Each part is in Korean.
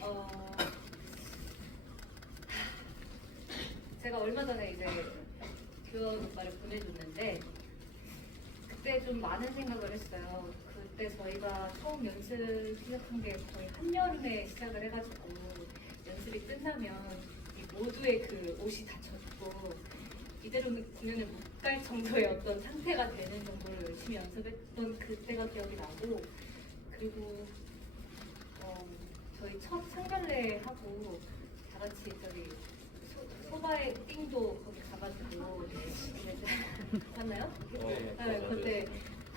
어, 제가 얼마 전에 이제 교원 오빠를 보내줬는데 그때 좀 많은 생각을 했어요. 그때 저희가 처음 연습 시작한 게 거의 한여름에 시작을 해가지고 연습이 끝나면 이 모두의 그 옷이 다 젖고 이대로는 공연을 못 갈 정도의 어떤 상태가 되는 정도로 열심히 연습했던 그때가 기억이 나고 그리고 어, 저희 첫 상갈래 하고 다 같이 저기 소, 소바의 띵도 거기 가가지고 맞나요? 네, 네, 그때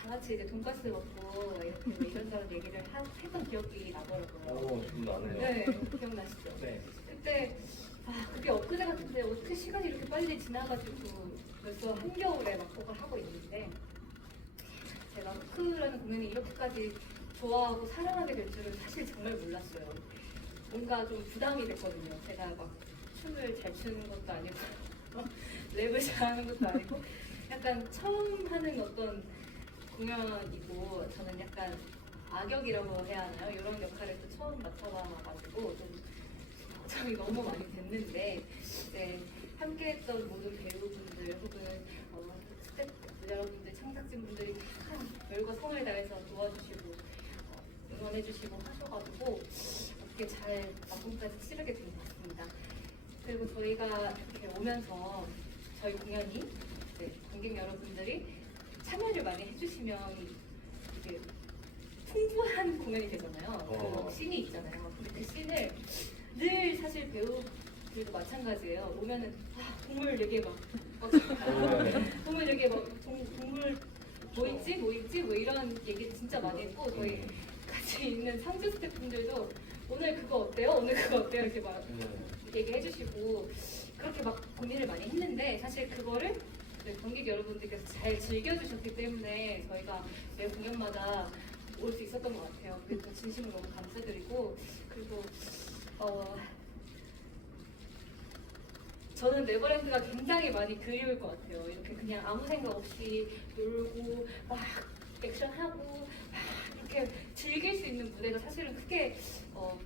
다 같이 이제 돈가스 먹고 이렇게 뭐 이런저런 얘기를 하, 했던 기억이 나더라고요. 오, 좀 나네요. 네, 기억나시죠? 네. 그때 아 그게 엊그제 같은데 어떻게 시간이 이렇게 빨리 지나가지고 벌써 한겨울에 막곡을 하고 있는데 제가 후크라는 공연이 이렇게까지 좋아하고 사랑하게 될 줄은 사실 정말 몰랐어요. 뭔가 좀 부담이 됐거든요. 제가 막 춤을 잘 추는 것도 아니고 랩을 잘하는 것도 아니고 약간 처음 하는 어떤 공연이고 저는 약간 악역이라고 해야 하나요? 이런 역할을 또 처음 맡아봐가지고 좀 걱정이 너무 많이 됐는데 네, 함께했던 모든 배우분들 혹은 어, 스태프 여러분들 창작진분들이 참 별과 성을 다해서 도와주시고 어, 응원해주시고 하셔가지고 어떻게 잘 막공까지 치르게 된 것 같습니다. 그리고 저희가 이렇게 오면서 저희 공연이 이제 관객 여러분들이 참여를 많이 해주시면 이게 풍부한 공연이 되잖아요. 어. 그 씬이 있잖아요. 근데 그 씬을 늘 사실 배우들도 마찬가지예요. 오면은 아, 동물 얘기 막, 막 동물 얘기 막 동, 동물 뭐 있지 뭐 있지 뭐 이런 얘기 진짜 많이 했고 저희 같이 있는 상주 스태프분들도 오늘 그거 어때요? 오늘 그거 어때요? 이렇게 막 얘기해 주시고 그렇게 막 고민을 많이 했는데 사실 그거를 저희 관객 여러분들께서 잘 즐겨주셨기 때문에 저희가 매 공연마다 올 수 있었던 것 같아요. 그래서 진심으로 너무 감사드리고 그리고 어 저는 네버랜드가 굉장히 많이 그리울 것 같아요. 이렇게 그냥 아무 생각 없이 놀고 막 액션하고 막 무대가 사실은 크게 어,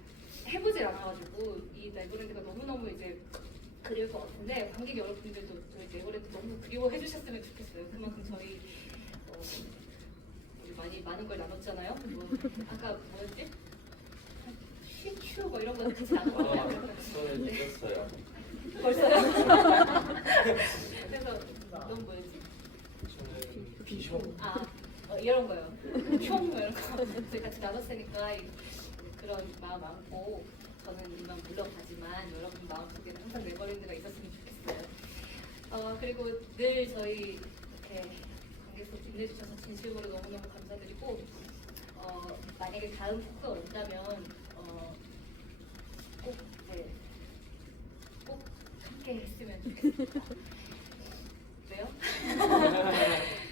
해보질 않아가지고 이 네버랜드가 너무너무 이제 그리울 것 같은데 관객 여러분들도 저희 네버랜드 너무 그리워해 주셨으면 좋겠어요. 그만큼 저희 어, 우리 많이 많은 걸 나눴잖아요. 뭐 아까 뭐였지? 쉬추 뭐 이런 거 같이 아, 나눴거든요. 저는 잊었어요. 벌써요? 그래서 넌 뭐였지? 저는 비숑. 아 어, 이런 거요. 총뭐 이런 거 같이 나눴으니까 이- 그런 마음 안고 저는 이만 물러가지만 여러분 마음속에 는 항상 네버랜드가 있었으면 좋겠어요. 어 그리고 늘 저희 이렇게 관객석 빛내주셔서 진심으로 너무너무 감사드리고 어 만약에 다음 후가 온다면 어 꼭 네, 꼭 함께 했으면 좋겠습니다.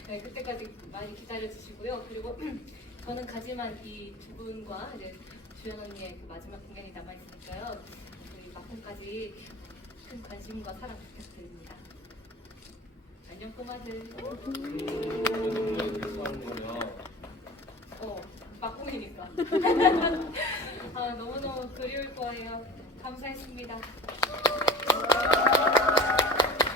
네, 그때까지 많이 기다려 주시고요. 그리고 저는 가지만 이 두 분과 이제 주연 언니의 그 마지막 공연이 남아 있으니까요. 저희 막공까지 큰 관심과 사랑 부탁드립니다. 안녕 꼬마들. 어, 막공이니까. 아, 너무너무 그리울 거예요. 감사했습니다.